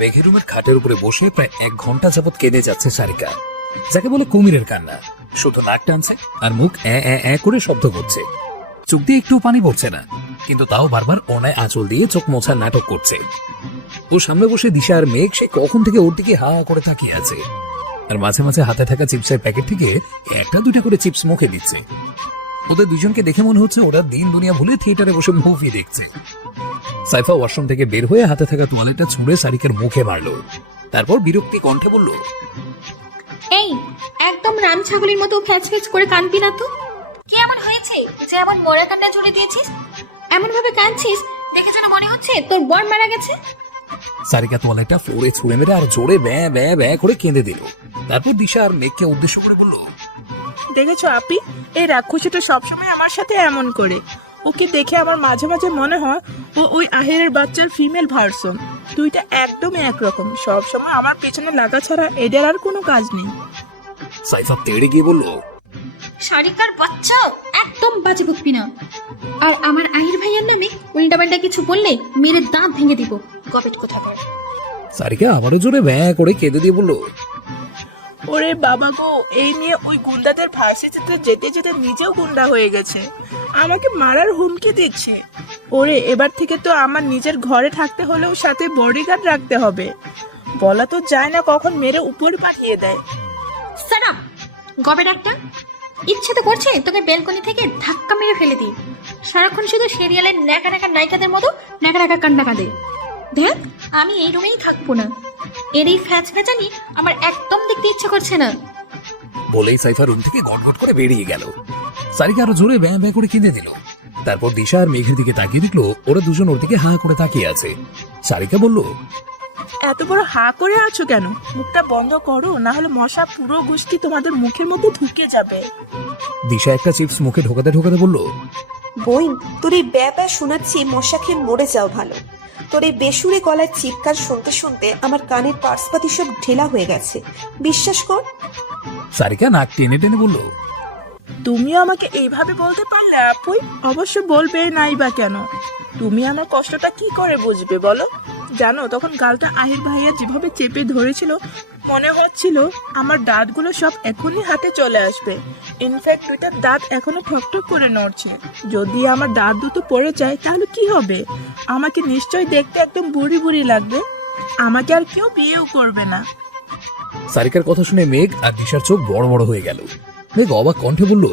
মেঘের রুমের খাটের উপরে বসে প্রায় 1 ঘন্টা যাবৎ কেঁদে যাচ্ছে সারিকা, যাকে বলে কুমিরের কান্না। শুধু নাক টানছে আর মুখ করে শব্দ করছে। চোখ দিয়ে একটু পানি পড়ছে না, কিন্তু তাও বারবার ওনায় আঁচল দিয়ে চোখ মোছার নাটক করছে। ও সামনে বসে দিশা আর মেঘ সে কখন থেকে ওর দিকে হা করে তাকিয়ে আছে, আর মাঝে মাঝে হাতে থাকা চিপসের প্যাকেট থেকে 1-2 করে চিপস মুখে দিচ্ছে। ওদের দুজনকে দেখে মনে হচ্ছে ওরা দিন দুনিয়া ভুলে থিয়েটারে বসে মুভি দেখছে। সাইফা ওয়াশরুম থেকে বের হয়ে হাতে থাকা তোয়ালেটা ছুঁড়ে সারিকার মুখে মারলো, তারপর বিরক্তি কণ্ঠে বলল, এই একদম রাম ছাগলের মতো ফ্যাচ ফ্যাচ করে কাঁদবি না তো। কি এমন হয়েছে যে এমন মরা কান্না জুড়ে দিয়েছিস? এমন ভাবে কাঁদছিস দেখে যেন মনে হচ্ছে তোর বর মারা গেছে। সারিকা তোয়ালেটা ফোরে ছুঁড়ে মেরে আর জোরে ব্যা ব্যা ব্যা করে কেঁদে দিল। তারপর দিশা আর মেঘকে উদ্দেশ্য করে বলল, দেখেছো আপি, এই রাক্ষসীটা সবসময় আমার সাথে এমন করে। ওকে দেখে আমার মাঝে মাঝে মনে হয় ও ওই আহিরের বাচ্চার ফিমেল ভার্সন। দুইটা একদমই একরকম, সবসময় আমার পেছনে লাগা ছাড়া এদের আর কোনো কাজ নেই। সাইফা তেড়ে গিয়ে বলল, সারিকার বাচ্চাও একদম বাজে বকবি না। আর আমার আহির ভাইয়ের নামে উল্টাপাল্টা কিছু বললে মেরে দাঁত ভেঙে দিব, গবেট কোথাকার। সারিকা আবারও জোরে ব্যা করে কেঁদে দিয়ে বলল, ওরে বাবা গো, এই নিয়ে ওই গুন্ডাদের ভার্সিটিতে যেতে যেতে নিজেও গুন্ডা হয়ে গেছে, আমাকে মারার হুমকি দিচ্ছে। ওরে এবার থেকে তো আমার নিজের ঘরে থাকতে হলেও সাথে বডিগার্ড রাখতে হবে। বলা তো যায় না কখন মেরে উপরে পাঠিয়ে দেয়। সারাপ গবেট একটা। ইচ্ছে তো করছে তোকে বেলকনি থেকে ধাক্কা মেরে ফেলে দিই। সারাক্ষণ শুধু সিরিয়ালের ন্যাকা ন্যাকা নায়িকাদের মতো ন্যাকা ন্যাকা কান্না কাঁদে। দেখ আমি এই রুমেই থাকবো না, এর এই ফ্যাচ ফ্যাচানি আমার একদম দেখতে ইচ্ছে করছে না। বলেই সাইফা রুম থেকে গটগট করে বেরিয়ে গেল। সারিকা আরো জোরে ব্যা ব্যা করে কেঁদে দিল। তারপর দিশা আর মেঘের দিকে তাকিয়ে দেখলো ওরা দুজন ওর দিকে হা করে তাকিয়ে আছে। সারিকা বলল, এত বড় হা করে আছো কেন? মুখটা বন্ধ করো, না হলে মশা পুরো গোষ্ঠী তোমাদের মুখের মধ্যে ঢুকে যাবে। দিশা একটা চিপস মুখে ঢোকাতে ঢোকাতে বলল, বোন, তোর এই ব্যাপা শোনাচ্ছি মশা খেয়ে মরে যাও ভালো। তোর এই বেসুরে গলার চিৎকার শুনতে শুনতে আমার কানের পার্সপাতি সব ঢেলা হয়ে গেছে, বিশ্বাস কর। সারিকা নাক টেনে টেনে বলল, তুমিও আমাকে এইভাবে বলতে পারলে আপুই? অবশ্য বলবে নাই বা কেন? তুমি আমার কষ্টটা কি করে বুঝবে বলো? জানো তখন গালটা আহির ভাইয়া যেভাবে চেপে ধরেছিল, মনে হচ্ছিল আমার দাঁতগুলো সব এখনই হাতে চলে আসবে। ইনফ্যাক্ট 2টা দাঁত এখনো ঠকঠক করে নড়ছে। যদি আমার দাঁত দুটো পড়ে যায় তাহলে কি হবে? আমাকে নিশ্চয় দেখতে একদম বুড়ি বুড়ি লাগবে। আমাকে আর কেউ বিয়েও করবে না। সারিকার কথা শুনে মেঘ আর দিশার চোখ বড় বড় হয়ে গেল। মেঘ অবাক কণ্ঠে বলল,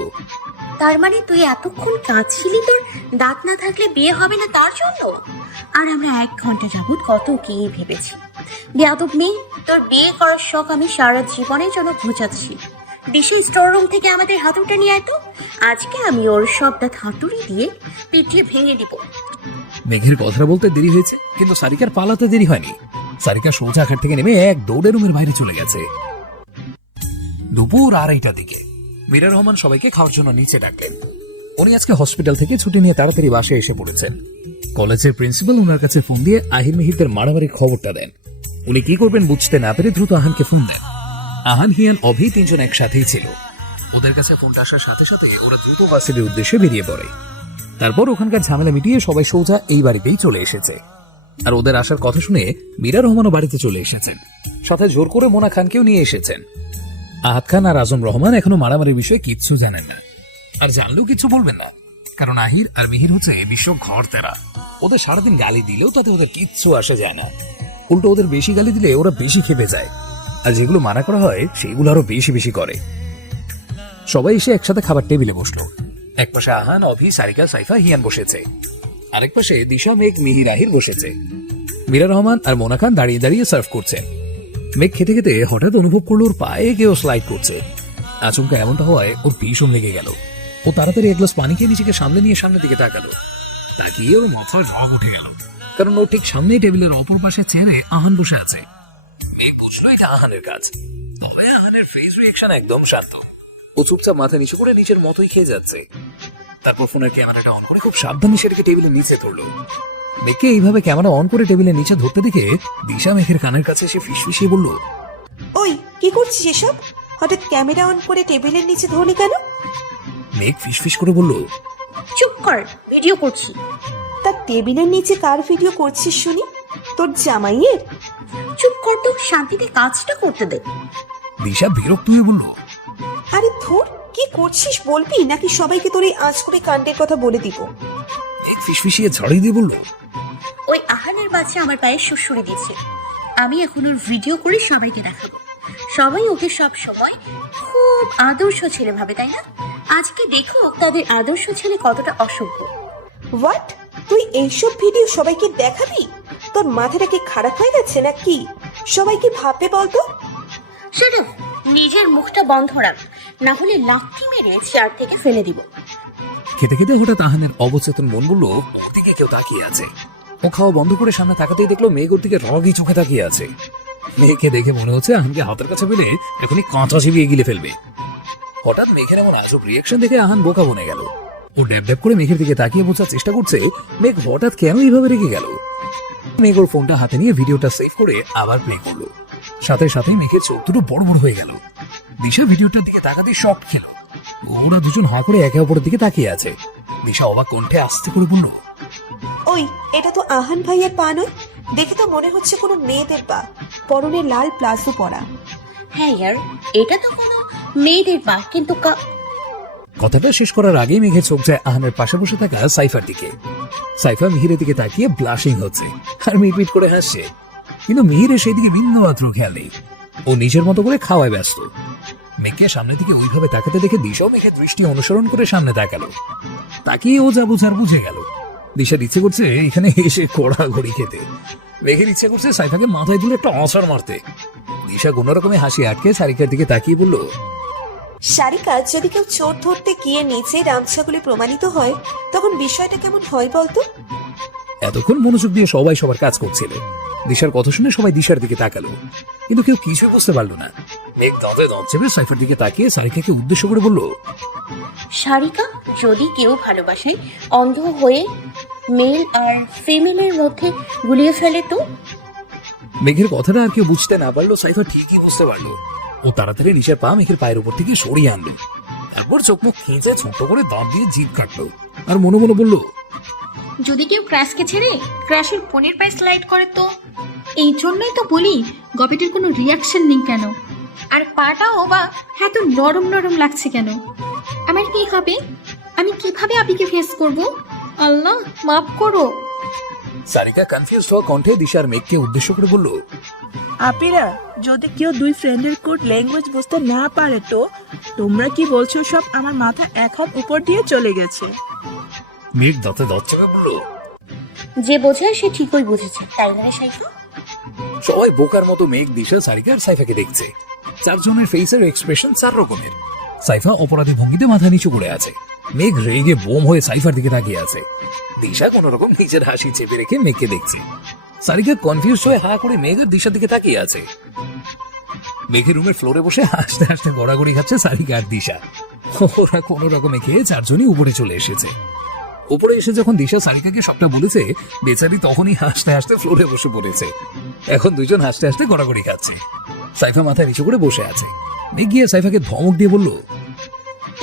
তার মানে তুই এতক্ষণ কাঁদছিলি তোর দাঁত না থাকলে বিয়ে হবে না তার জন্য? আর আমরা 1 ঘন্টা যাবত কত কি ভেবেছি। বেয়াদব মেয়ে, তোর বিয়ে করার শখ আমি সারা জীবনের জন্য ঘুচাচ্ছি। ডিসি স্টোর রুম থেকে আমাদের হাতুড়িটা নিয়ে আয় তো, আজকে আমি ওর সব দাঁত হাতুড়ি দিয়ে পিটিয়ে ভেঙে দিব। মেঘের কথা বলতে দেরি হয়েছে, কিন্তু সারিকার পালাতে দেরি হয়নি। সারিকা সোজা খাট থেকে নেমে এক দৌড়ে রুমের বাইরে চলে গেছে। দুপুর 2:30টার দিকে মীরা রহমান সবাইকে খাওয়ার জন্য নিচে ডাকলেন। উনি আজকে হসপিটাল থেকে ছুটি নিয়ে তাড়াতাড়ি বাসায় এসে পড়েছেন। কলেজের প্রিন্সিপাল ওনার কাছে ফোন দিয়ে আহির মিহিরদের মারামারির খবরটা দেন। উনি কি করবেন বুঝতে না পেরে দ্রুত আহানকে ফোন দেন। আহান, হিয়ান, অভি 3 জন একসাথেই ছিল। ওদের কাছে ফোনটা আসার সাথে সাথে ওরা দ্রুত বাসের উদ্দেশ্যে বেরিয়ে পড়ে। তারপর ওখানকার ঝামেলা মিটিয়ে সবাই সোজা এই বাড়িতেই চলে এসেছে। আর ওদের আসার কথা শুনে মীরা রহমানও বাড়িতে চলে এসেছেন, সাথে জোর করে মোনা খানকেও নিয়ে এসেছেন। আহাদ খান আর আজম রহমান এখনো মারামারির বিষয়ে কিচ্ছু জানেন না, আর জানলেও কিছু বলবেন না, কারণ আহির আর মিহির হচ্ছে বিশ্ব ঘর তেরা। ওদের সারাদিন গালি দিলেও তাতে ওদের কিচ্ছু আসে যায় না। উল্টো ওদের বেশি গালি দিলে ওরা বেশি খেপে যায়, আর যেগুলো মানা করা হয় সেগুলো আরো বেশি বেশি করে। সবাই এসে একসাথে খাবার টেবিলে বসলো। এক পাশে আহান, অভি, সারিকা, সাইফা, হিয়ান বসেছে। আরেক পাশে দিশা, মেঘ, মিহির, আহির বসেছে। মীরা রহমান আর মোনা খান দাঁড়িয়ে দাঁড়িয়ে সার্ভ করছেন। মেঘ খেতে খেতে হঠাৎ অনুভব করলো ওর পায়ে কেউ স্লাইড করছে। আচমকা এমনটা হওয়ায় ওর ভীষণ লেগে গেল। ও তাড়াতাড়ি 1 গ্লাস পানি খেয়ে নিজেকে সামনে নিয়ে সামনের দিকে তাকালো। তাকিয়ে ওর মাথায় রাগ উঠে গেল, কারণ ওর ঠিক সামনেই টেবিলের অপর পাশে চেয়ারে আহান বসে আছে। মেঘ বুঝলো এটা আহানের কাজ, তবে আহানের ফেস রিঅ্যাকশন একদম শান্ত। ও চুপচাপ মাথা নিচু করে নিজের মতোই খেয়ে যাচ্ছে। তারপর ফোনের ক্যামেরাটা অন করে খুব সাবধানে সেটাকে টেবিলের নিচে ধরলো। মেঘকে এইভাবে ক্যামেরা অন করে টেবিলের নিচে ধরতে দেখে দিশা মেঘের কানের কাছে এসে ফিসফিসিয়ে বলল, ওই কি করছিস এসব? হঠাৎ ক্যামেরা অন করে টেবিলের নিচে ধরলি কেন? মেঘ ফিসফিস করে বলল, চুপ কর, ভিডিও করছি। তা টেবিলের নিচে কার ভিডিও করছিস শুনি? তোর জামাইয়ের? চুপ কর তো, শান্তিতে কাজটা করতে দে। দিশা বিরক্ত হয়ে বলল, আরে ধুর, কি করছিস বলবি নাকি সবাইকে তোর এই আজ করে কাণ্ডের কথা বলে দিব? মেঘ ফিসফিসিয়ে ঝাড়ি দিয়ে বলল, ওই আহানের বাচ্চা আমার পায়ে সুড়সুড়ি দিচ্ছে। আমি এখন ওর ভিডিও করে সবাইকে দেখাবো। সবাই ওকে সব সময় খুব আদর্শ ছেলে ভাবে, তাই না? আজকে দেখো তাদের আদর্শ ছেলে কতটা অসভ্য। হোয়াট? তুই এইসব ভিডিও সবাইকে দেখাবি? তোর মাথাটা কি খারাপ হয়ে গেছে নাকি? সবাই কি ভাববে বলতো? সেটা নিজের মুখটা বন্ধ রাখ, না হলে লাথি মেরে চেয়ার থেকে ফেলে দিব। খেতে খেতে হঠাৎ আহানের অবচেতন মন বলল ওর দিকে কেউ তাকিয়ে আছে। ও খাওয়া বন্ধ করে সামনে তাকাতেই দেখলো মেঘ ওর দিকে রগি চোখে তাকিয়ে আছে। মেঘকে দেখে মনে হচ্ছে আহানকে হাতের কাছে পেলে এখনই কাঁচা চিবিয়ে গিলে ফেলবে। হঠাৎ মেঘের এমন আজব রিয়েকশন দেখে আহান বোকা বনে গেল। ও ড্যাব ড্যাব করে মেঘের দিকে তাকিয়ে বোঝার চেষ্টা করছে মেঘ হঠাৎ কেন এইভাবে রেগে গেল। মেঘ ওর ফোনটা হাতে নিয়ে ভিডিওটা সেভ করে আবার প্লে করলো। সাথে সাথে মেঘের চোখ দুটো বড় বড় হয়ে গেল। দিশা ভিডিওটার দিকে তাকাতে শক খেল। ওরা দুজন হাঁ করে একে অপরের দিকে তাকিয়ে আছে। দিশা অবাক কণ্ঠে আস্তে করে বলল, ওই, এটা তো আহান ভাইয়ের পা নয়। দেখে তো মনে হচ্ছে কোনো মেয়েদের পা, পরনে লাল প্লাজো পরা। হ্যাঁ ইয়ার, এটা তো কোনো মেয়েদের পা, কিন্তু কথাটা শেষ করার আগেই মেঘের চোখ যায় আহানের পাশে বসে থাকা সাইফার দিকে। সাইফা মিহিরের দিকে তাকিয়ে ব্লাশিং হচ্ছে আর মিটমিট করে হাসছে, কিন্তু মিহিরের সেই দিকে বিন্দু মাত্র খেয়াল নেই। ও নিজের মতো করে খাওয়ায় ব্যস্ত। মেঘকে সামনের দিকে ওইভাবে তাকাতে দেখে দিশাও মেঘের দৃষ্টি অনুসরণ করে সামনে তাকালো। তাকিয়ে ও যা বুঝার বুঝে গেল। দিশার ইচ্ছে করছে এখানে এসে কড়া ঘড়ি খেতে। মেঘের ইচ্ছে করছে সাইফাকে মাথায় তুলে একটা আছাড় মারতে। দিশা কোনো রকমে হাসি আটকে সারিকার দিকে তাকিয়ে বলল, সারিকা, যদি কেউ চোর ধরতে গিয়ে নিচে রামছাগুলি প্রমাণিত হয় তখন বিষয়টা কেমন হয় বলতো? এতক্ষণ মনোযোগ দিয়ে সবাই সবার কাজ করছিল। দিশার কথা শুনে সবাই দিশার দিকে তাকালো, কিন্তু কেউ কিছুই বুঝতে পারলো না। মেঘ দাঁতে দাঁত চেপে সাইফার দিকে তাকিয়ে সারিকাকে উদ্দেশ্য করে বলল, সারিকা, যদি কেউ ভালোবাসায় অন্ধ হয়ে মেল আর ফিমেলের মধ্যে গুলিয়ে ফেলে তো? মেঘের কথাটা আর কেউ বুঝতে না পারলো সাইফা ঠিকই বুঝতে পারলো। ও তাড়াতাড়ি নিচের পা মেঘের পায়ের উপর থেকে সরিয়ে আনলো। তারপর চোখ মুখ খেঁচে ছোট করে দাঁত দিয়ে জিভ কাটলো আর মনে মনে বলল, যদি কেউ ক্র্যাশকে ছেড়ে ক্র্যাশের পনের পায়ে স্লাইড করে তো? এই জন্যই তো বলি গপিটির কোনো রিয়াকশন নেই কেন, আর পাটাও বা এত নরম নরম লাগছে কেন? আমার কি হবে? আমি কিভাবে আপিকে ফেস করব? আল্লাহ মাফ করো। সারিকা কনফিউজ হওয়া কণ্ঠে দিশার মেঘকে উদ্দেশ্য করে বলল, আপিরা, যদি কেউ দুই ফ্রেন্ডের কোড ল্যাঙ্গুয়েজ বুঝতে না পারে তো তোমরা কি বলছো সব আমার মাথা এক হাত উপর দিয়ে চলে গেছে। মেঘ দাঁতে দাঁত চেপে বলল, যে বোঝায় সে ঠিকই বুঝেছে, তাই না রে সাইফা? সবাই বোকার মতো মেঘ, দিশা, সারিকা আর সাইফাকে দেখছে। চারজনের ফেসের এক্সপ্রেশন চার রকমের। সাইফা অপরাধী ভঙ্গিতে মাথা নিচু করে আছে। মেঘ রেগে বোম হয়ে সাইফার দিকে তাকিয়ে আছে। দিশা কোন রকম নিজের হাসি চেপে রেখে মেঘকে দেখছে। সারিকা কনফিউজ হয়ে হা করে মেঘ আর দিশার দিকে তাকিয়ে আছে। মেঘের রুমের ফ্লোরে বসে হাসতে হাসতে গড়াগড়ি খাচ্ছে সারিকা আর দিশা। ওরা কোন রকমে খেয়ে চারজনই উপরে চলে এসেছে। উপরে এসে যখন দিশা সারিকাকে সবটা বলেছে, বেচারি তখনই হাসতে হাসতে ফ্লোরে বসে পড়েছে। এখন দুজন হাসতে হাসতে গড়াগড়ি খাচ্ছে। সাইফা মাথায় নিচু করে বসে আছে। মেঘ গিয়ে সাইফাকে ধমক দিয়ে বলল,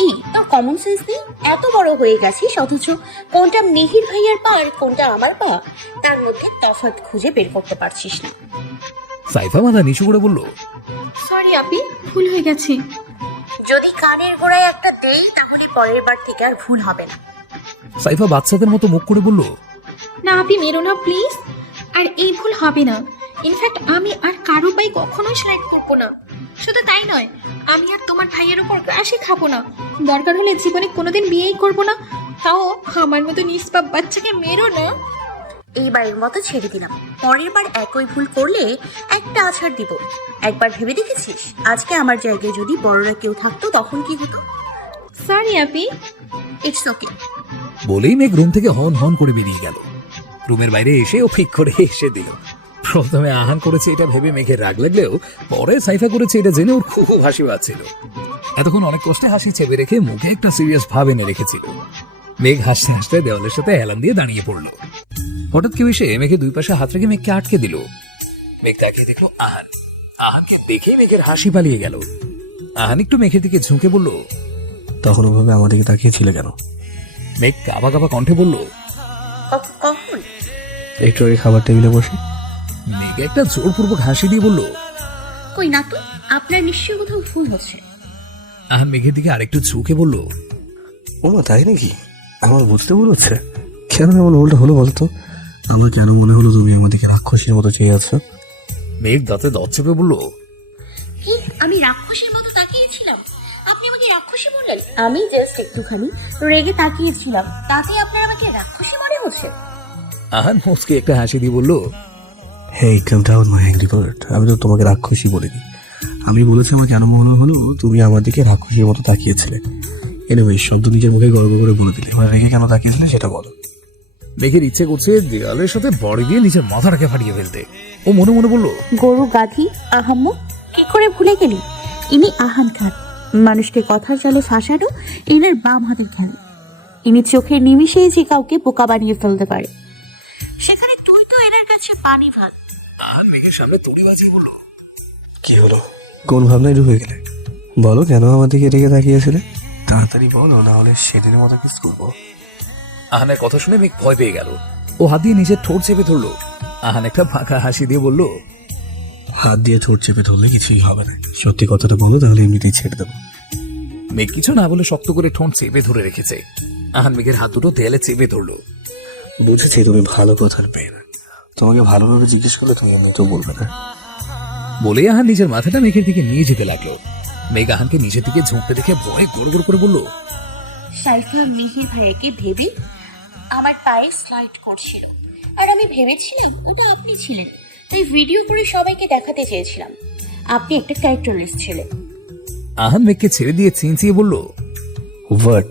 এই তোর কমন সেন্স নেই? এত বড় হয়ে গেছিস অথচ কোনটা মিহির ভাইয়ার পা আর কোনটা আমার পা তার মধ্যে তফাৎ খুঁজে বের করতে পারছিস না। সাইফা মাথা নিচু করে বলল, সরি আপি, ভুল হয়ে গেছে। যদি কানের গোড়ায় একটা দেই তাহলে পরের বার থেকে আর ভুল হবে না। সাইফা বাচ্চাদের মতো মুখ করে বলল, না আপি, মেরো না প্লিজ। আর এই ভুল হবে না। ইনফ্যাক্ট আমি আর কারো পাই কখনোই স্লাইড করবো না। শুধু তাই নয়, আমি আর তোমার ভাইয়ের উপর গ্রাসই খাবো না। দরকার হলে জীবনে কোনোদিন বিয়েই করবো না। তাও আমার মতো নিষ্পাপ বাচ্চাকে মেরো না। এইবারের মতো ছেড়ে দিলাম, পরের বার একই ভুল করলে একটা আছাড় দিব। একবার ভেবে দেখেছিস আজকে আমার জায়গায় যদি বড়রা কেউ থাকতো তখন কি হতো? Sorry Api. It's okay. বলেই মেঘ রুম থেকে হন হন করে বেরিয়ে গেল। রুমের বাইরে এসে ও ফিক করে এসে দিল। প্রথমে আহান করেছে এটা ভেবে মেঘের রাগ লাগলেও পরে সাইফা করেছে এটা জেনে ওর খুব হাসি পাচ্ছিল। এতক্ষণ অনেক কষ্টে হাসি চেপে রেখে মুখে একটা সিরিয়াস ভাব এনে রেখেছিল। মেঘ হাসতে হাসতে দেওয়ালের সাথে হেলান দিয়ে দাঁড়িয়ে পড়ল। হঠাৎ কেউ এসে মেঘে দুই পাশে হাত রেখে মেঘকে আটকে দিল। মেঘ তাকিয়ে দেখলো আহান। আহানকে দেখে মেঘের হাসি পালিয়ে গেল। আহান একটু মেঘের দিকে ঝুঁকে বলল, তখন ওভাবে আমার দিকে তাকিয়েছিলে কেন? মেঘ কাবা কাবা কণ্ঠে বলল, কখন? একটু আগে খাবার টেবিলে বসে। মেঘ একটা জোরপূর্বক হাসি দিয়ে বলল, কই না তো, আপনার নিশ্চয়ই কোথাও ভুল হচ্ছে। আহান মেঘের দিকে আরেকটু ঝুঁকে বলল, ওমা তাই নাকি? আমার বুঝতে ভুল হচ্ছে। কেন এমন ভুলটা হলো বলতো? আমার কেন মনে হলো তুমি আমাদেরকে রাক্ষসীর মতো চেয়ে আছো? মেঘ দাঁতে দাঁত চেপে বলল, কি আমি রাক্ষসীর মতো তাকিয়েছিলাম? আপনি আমাকে রাক্ষসী বললেন? আমি জাস্ট একটুখানি রেগে তাকিয়েছিলাম, তাতে আপনার আমাকে রাক্ষসী মনে হচ্ছে? আহান মুচকে একটা হাসি দিয়ে বলল, হেই কাম ডাউন মাই অ্যাংরি বার্ড। আমি তো তোমাকে রাক্ষসী বলিনি। আমি বলেছি আমার কেন মনে হলো তুমি আমার দিকে রাক্ষসীর মতো তাকিয়েছিলে। এনিওয়ে শব্দ নিজের মুখে গর্ব করে বলে দিলে। এবার রেগে কেন তাকিয়েছিলে সেটা বলো। মেঘের ইচ্ছে করছে দেওয়ালের সাথে বড়ি দিয়ে নিজের মাথাটাকে ফাটিয়ে ফেলতে। ও মনে মনে বলল, গরু গাধি আহাম্মু, কি করে ভুলে গেলি? ইনি আহান খান, মানুষকে কথার জালে ফাঁসানো ইনার বাম হাতের খেলা। ইনি চোখের নিমিষেই যে কাউকে বোকা বানিয়ে ফেলতে পারে, সেখানে তুই তো এনার কাছে পানি ভাল। আহান মেঘের সামনে তুড়ি বাজিয়ে বলল, কি হলো? কোন ভাবনায় ঢুকে গেলে? বলো কেন আমার দিকে রেগে তাকিয়েছিলে? তাড়াতাড়ি বলো, না হলে সেদিনের মতো কিস করবো। আহানের কথা শুনে মেঘ ভয় পেয়ে গেল। ও হাত দিয়ে নিজের ঠোঁট চেপে ধরলো। আহান একটা ফাঁকা হাসি দিয়ে বলল, হাত দিয়ে ঠোঁট চেপে ধরলে কিছুই হবে না। সত্যি কথাটা বলো, তাহলে এমনিতেই ছেড়ে দেবো। মেঘ কিছু না বলে শক্ত করে ঠোঁট চেপে ধরে রেখেছে। আহান মেঘের হাত দুটো দেয়ালে চেপে ধরলো। বুঝেছি তুমি ভালো কথার পেয়ে না। তোমাকে ভালোভাবে জিজ্ঞেস করলে তুমি এমনিতেও বলবে না। বলে আহান নিজের মাথাটা মেঘের দিকে নিয়ে যেতে লাগলো। মেঘ আহানকে নিজের দিকে ঝুঁকতে দেখে ভয়ে গড় গড় করে বলল, সাইফা মিহির ভাইয়াকে ভেবে আমার পায়ে স্লাইড করছিল, আর আমি ভেবেছিলাম ওটা আপনি ছিলেন, তাই ভিডিও করে সবাইকে দেখাতে চেয়েছিলাম আপনি একটা ক্যারেক্টারলেস ছিলেন। আহান মেঘকে ছেড়ে দিয়ে চিনচিয়ে বলল, হোয়াট?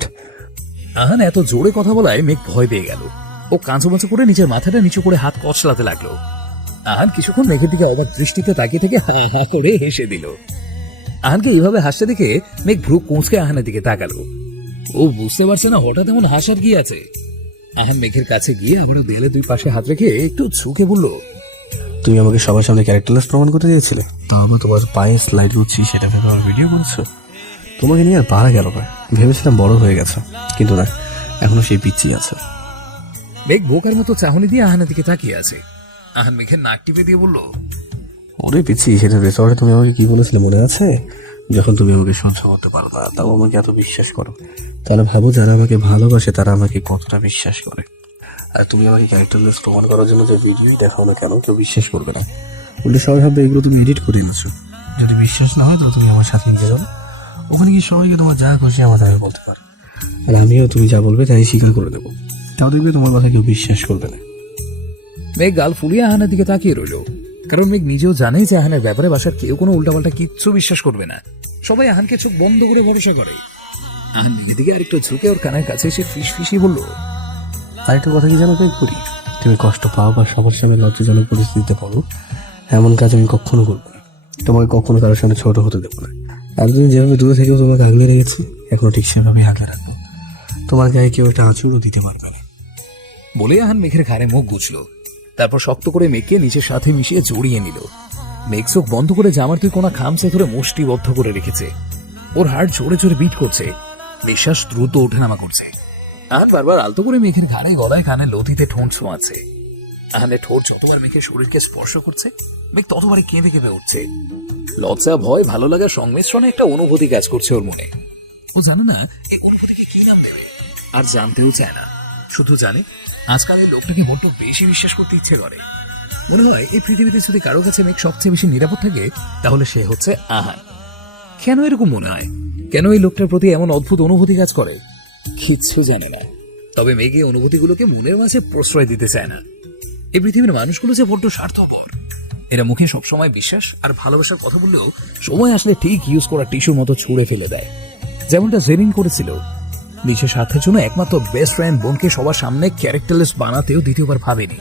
আহান এত জোরে কথা বলায় মেঘ ভয় পেয়ে গেল। ও কাঁচুমাচু করে নিজের মাথাটা নিচু করে হাত কচলাতে লাগলো। আহান কিছুক্ষণ মেঘের দিকে অবাক দৃষ্টিতে তাকিয়ে থেকে হা হা করে হেসে দিল। আহানকে এইভাবে হাসতে দেখে মেঘ ভ্রু কুঁচকে আহানের দিকে তাকালো। ও বুঝতে পারছে না হঠাৎ এমন হাসার কি আছে। আহান মেঘের কাছে গিয়ে আবারও দেয়ালে দুই পাশে হাত রেখে একটু ঝুঁকে বলল, তুমি আমাকে সবার সামনে ক্যারেক্টারলেস প্রমাণ করতে চেয়েছিলে, তা আবার তোমার পায়ে স্লাইড করছি সেটা ভেবে আমার ভিডিও করছো? তোমাকে নিয়ে আর পারা গেল না। ভেবেছিলাম বড় হয়ে গেছে, কিন্তু না, এখনো সেই পিচ্ছি আছে। মেঘ বোকার মতো চাহনি দিয়ে আহানের দিকে তাকিয়ে আছে। আহান মেঘের নাক টিপে দিয়ে বলল, ওরে পিচ্ছি, সেটা রেসর্টে তুমি আমাকে কি বলেছিলে মনে আছে? যখন তুমি আমাকে সহ্য করতে পারো না, তাও আমাকে এত বিশ্বাস করো। তাহলে ভাবো যারা আমাকে ভালোবাসে তারা আমাকে কতটা বিশ্বাস করে। আর তুমি আমাকে ক্যারেক্টারলেস প্রমাণ করার জন্য যে ভিডিও দেখাও না কেন, কেউ বিশ্বাস করবে না। উল্টে সবাই ভাববে এগুলো তুমি এডিট করে এনেছো। যদি বিশ্বাস না হয় তাহলে তুমি আমার সাথে নিয়ে যাও, ওখানে গিয়ে সবাইকে তোমার যা খুশি আমার তাকে বলতে পারো। আর আমিও তুমি যা বলবে তাই স্বীকার করে দেবো। তাও দেখবে তোমার কথা কেউ বিশ্বাস করবে না। মেঘ গাল ফুলিয়ে আহানের দিকে তাকিয়ে রইল। কারণ মেঘ নিজেও জানে যে আহানের ব্যাপারে বাসার কেউ কোনো উল্টাপাল্টা কিচ্ছু বিশ্বাস করবে না। সবাই আহানকে চোখ বন্ধ করে ভরসা করে। আহান নিজের দিকে আরেকটু ঝুঁকে ওর কানের কাছে এসে ফিস ফিসিয়ে বলল, আরেকটা কথা কি জানো করি, তুমি কষ্ট পাও বা সবার সামনে লজ্জাজনক পরিস্থিতিতে পড়ো, এমন কাজ আমি কখনো করবো না। তোমাকে কখনো কারোর সামনে ছোট হতে দেবো না। এতদিন যেভাবে দূরে থেকেও তোমাকে আগলে রেখেছি, এখনো ঠিক সেভাবেই আগলে রাখবো। তোমার গায়ে কেউ একটা আঁচড়ও দিতে পারবে না। বলে আহান মেঘের ঘাড়ে মুখ গুছল। তারপর শক্ত করে মেঘকে নিজের সাথে মিশিয়ে জড়িয়ে নিল। মেঘ চোখ বন্ধ করে জামার তুই কোনা খামচে ধরে মুষ্টিবদ্ধ করে রেখেছে। ওর হার্ট জোরে জোরে বিট করছে, নিঃশ্বাস দ্রুত ওঠানামা করছে। আহান বারবার আলতো করে মেঘের ঘাড়ে গলায় কানে লতিতে ঠোঁট ছোঁয়াচ্ছে। আহানের ঠোঁট যতবার মেঘের শরীরকে স্পর্শ করছে, মেঘ ততবারই কেঁপে কেঁপে উঠছে। লজ্জা, ভয়, ভালো লাগার সংমিশ্রণে একটা অনুভূতি কাজ করছে ওর মনে। ও জানে না এই অনুভূতিকে কি নাম দেবে, আর জানতেও চায় না। শুধু জানে আজকাল এই লোকটাকে বড্ড বেশি বিশ্বাস করতে ইচ্ছে করে। মনে হয় এই পৃথিবীতে যদি কারো কাছে মেঘ সবচেয়ে বেশি নিরাপদ থাকে তাহলে সে হচ্ছে আহান। কেন এরকম মনে হয়? কেন এই লোকটার প্রতি এমন অদ্ভুত অনুভূতি কাজ করে? কিচ্ছু জানে না। তবে মেঘ এই অনুভূতিগুলোকে মনের মাঝে প্রশ্রয় দিতে চায় না। এই পৃথিবীর মানুষগুলো যে বড্ড স্বার্থপর। এরা মুখে সবসময় বিশ্বাস আর ভালোবাসার কথা বললেও সময় আসলে ঠিক ইউজ করা টিস্যুর মতো ছুঁড়ে ফেলে দেয়। যেমনটা জেরিন করেছিল। নিজের স্বার্থের জন্য একমাত্র বেস্ট ফ্রেন্ড বোনকে সবার সামনে ক্যারেক্টারলেস বানাতেও দ্বিতীয়বার ভাবেনি।